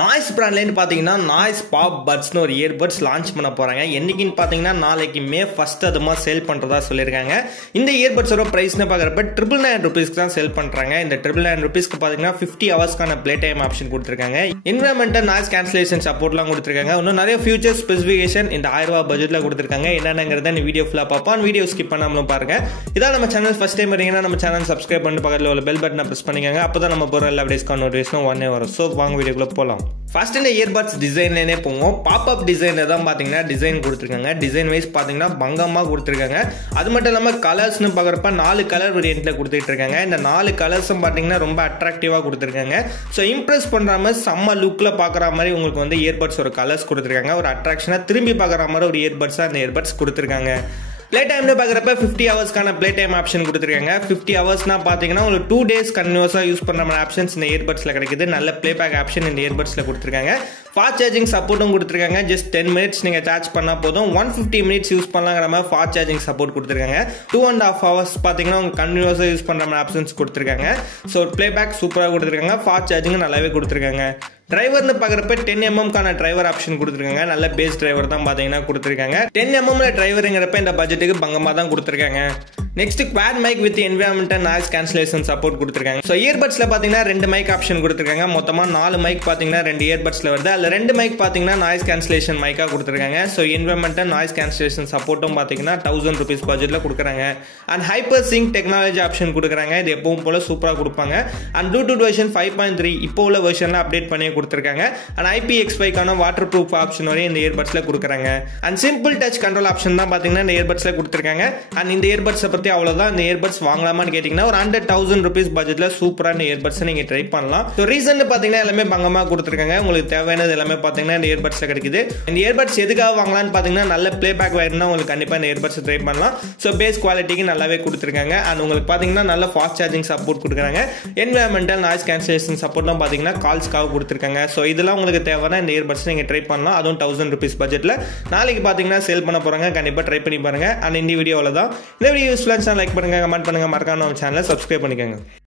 Noise பிராண்ட்லேருந்து பார்த்தீங்கன்னா noise pop பட்ஸ்னு ஒரு earbuds launch பண்ண போகிறாங்க. என்றைக்குன்னு பார்த்தீங்கன்னா நாளைக்கு மே 1 அதுமா சேல் பண்ணுறதா சொல்லியிருக்காங்க. இந்த இயர்பட்ஸோட ப்ரைஸ்னு பார்க்குறப்ப ₹999 தான் சேல் பண்ணுறாங்க. இந்த ₹999 பார்த்தீங்கன்னா 50 ஹவர்ஸ்க்கான ப்ளே டைம் ஆப்ஷன் கொடுத்துருக்காங்க. என்விரான்மெண்டல் நாய்ஸ் கேன்சலேஷன் சப்போர்ட்லாம் கொடுத்துருக்காங்க. இன்னும் நிறைய ஃபியூச்சர் ஸ்பெசிஃபிகேஷன் இந்த ₹1000 பட்ஜெட்டில் கொடுத்துருக்காங்க. என்னென்னங்கிறத இந்த வீடியோ ஃபுல்லாக பார்ப்போம். வீடியோ ஸ்கிப் பண்ணாமலும் பாருங்க. இதான் நம்ம சேனல் ஃபர்ஸ்ட் டைம் வரீங்கன்னா நம்ம சேனல் சப்ஸ்கிரைப் பண்ணிட்டு பக்கத்தில் உள்ள பெல் பட்டனை ப்ரெஸ் பண்ணிக்கோங்க. அப்போ தான் நம்ம போகிற எல்லா வீடியோஸ்க்கான நோட்டிஃபிகேஷன் உடனே வரும். ஸோ வாங்க வீடியோக்குள்ள போகலாம். ஃபர்ஸ்ட் இந்த இயர்பட்ஸ் டிசைன்லேயே போவோம். பாப்அப் டிசைனில் தான் பார்த்தீங்கன்னா டிசைன் கொடுத்துருக்காங்க. டிசைன் வைஸ் பார்த்தீங்கன்னா பங்கமாக கொடுத்துருக்காங்க. அது மட்டும் இல்லாமல் கலர்ஸ்னு பார்க்குறப்ப 4 கலர் வேரியண்ட்டில் கொடுத்துட்டு இருக்காங்க. இந்த 4 கலர்ஸும் பார்த்தீங்கன்னா ரொம்ப அட்ராக்டிவாக கொடுத்துருக்காங்க. ஸோ இம்ப்ரெஸ் பண்ணுற மாதிரி செம்ம லுக்கில் பார்க்குற மாதிரி உங்களுக்கு வந்து இயர்பட்ஸ் ஒரு கலர்ஸ் கொடுத்துருக்காங்க. ஒரு அட்ராக்ஷனாக திரும்பி பார்க்குற மாதிரி ஒரு இயர்பட்ஸாக இந்த இயர்பட்ஸ் கொடுத்துருக்காங்க. ப்ளே டைம்னு பார்க்குறப்ப 50 ஹவர்ஸ்க்கான ப்ளே டைம் ஆப்ஷன் கொடுத்துருக்காங்க. 50 ஹவர்ஸ்னா பார்த்தீங்கன்னா ஒரு 2 days கன்டினியூஸாக யூஸ் பண்ணுற மாதிரி ஆப்ஷன்ஸ் இந்த இயர்பட்ஸில் கிடைக்குது. நல்ல ப்ளேபேக் ஆப்ஷன் இந்த இயர்பட்ஸில் கொடுத்துருக்காங்க. ஃபாஸ்ட் சார்ஜிங் சப்போர்ட்டும் கொடுத்துருக்காங்க. ஜஸ்ட் 10 minutes நீங்கள் சார்ஜ் பண்ணால் போதும். 150 minutes யூஸ் பண்ணலாங்கிற மாதிரி ஃபாஸ்ட் சார்ஜிங் சப்போர்ட் கொடுத்துருக்காங்க. 2.5 hours பார்த்தீங்கன்னா உங்களுக்கு கன்டினியூஸாக யூஸ் பண்ணுற மாதிரி ஆப்ஷன்ஸ் கொடுத்துருக்காங்க. ஸோ ப்ளேபேக் சூப்பராக கொடுத்துருக்காங்க. ஃபாஸ்ட் சார்ஜிங் நல்லாவே கொடுத்துருக்காங்க. டிரைவர்னு பார்க்குறப்ப 10mm டிரைவர் ஆப்ஷன் கொடுத்துருக்காங்க. நல்ல பேஸ் டிரைவர் தான் பார்த்தீங்கன்னா கொடுத்துருக்காங்க. 10mm டிரைவருங்கிறப்ப இந்த பட்ஜெட்டுக்கு பங்கமாக தான் கொடுத்துருக்காங்க. Next quad mic with environmental noise cancellation support கொடுத்துருக்காங்க. ஸோ இயர்பட்ஸில் பார்த்தீங்கன்னா 2 மைக் ஆப்ஷன் கொடுத்துருக்காங்க. மொத்தமாக 4 மைக் பார்த்தீங்கன்னா 2 இயர்பட்ஸில் வருது. அதில் 2 மைக் பார்த்தீங்கன்னா நாய்ஸ் கேன்சலேஷன் மைக்காக கொடுத்துருக்காங்க. ஸோ என்விரான்மெண்டல் நாய்ஸ் கேன்சலேஷன் சப்போர்ட்டும் பார்த்தீங்கன்னா ₹1000 பட்ஜெட்டில் கொடுக்குறாங்க. And hyper sync technology option கொடுக்குறாங்க. இது எப்பவும் போல சூப்பராக கொடுப்பாங்க. அண்ட் ப்ளூடூத் வெர்ஷன் 5.3 இப்போ உள்ள வெர்ஷனில் அப்டேட் பண்ணி கொடுத்துருக்காங்க. And IPX5 water proof option வரையும் இந்த இயர்பட்ஸில் கொடுக்குறாங்க. And simple touch control option தான் பார்த்தீங்கன்னா இந்த இயர்பட்ஸில் கொடுத்துருக்காங்க. அண்ட் இந்த இயர்பட்ஸை பற்றி அவ்வளோதான். இந்த இயர்பட்ஸ் வாங்கலாமான்னு கேட்டிங்கன்னா ஒரு ₹100,000 பட்ஜெட்டில் சூப்பரான இயர்பட்ஸை நீங்கள் ட்ரை பண்ணலாம். ஸோ ரீசன் பார்த்தீங்கன்னா எல்லாமே பங்கமாக கொடுத்துருக்காங்க. உங்களுக்கு தேவையானது எல்லாமே பார்த்தீங்கன்னா இந்த இயர்பட்ஸில் கிடைக்குது. இந்த இயர்பட்ஸ் எதுக்காக வாங்கலாம்னு பார்த்தீங்கன்னா நல்ல ப்ளேபேக் வேணும்னா உங்களுக்கு கண்டிப்பாக இந்த இயர்பட்ஸ் ட்ரை பண்ணலாம். ஸோ பேஸ் குவாலிட்டிக்கு நல்லாவே கொடுத்துருக்காங்க. அண்ட் உங்களுக்கு பார்த்தீங்கன்னா நல்ல ஃபாஸ்ட் சார்ஜிங் சப்போர்ட் கொடுக்குறாங்க. என்விரான்மெண்டல் நாய்ஸ் கேன்சலேஷன் சப்போர்ட்லாம் பார்த்தீங்கன்னா கால்ஸ்க்காக கொடுத்துருக்காங்க. ஸோ இதெல்லாம் உங்களுக்கு தேவைன்னா இந்த இயர்பட்ஸ் நீங்கள் ட்ரை பண்ணலாம். அதுவும் ₹1000 பட்ஜெட்டில் நாளைக்கு பார்த்தீங்கன்னா சேல் பண்ண போகிறாங்க. கண்டிப்பாக ட்ரை பண்ணி பாருங்க. அண்ட் இந்த வீடியோவில் தான் இந்த வீடியோ யூஸ்ஃபுல்லாக லைக் பண்ணுங்க, கமெண்ட் பண்ணுங்க, மறக்காம நம்ம சேனலை சப்ஸ்கிரைப் பண்ணிக்கோங்க.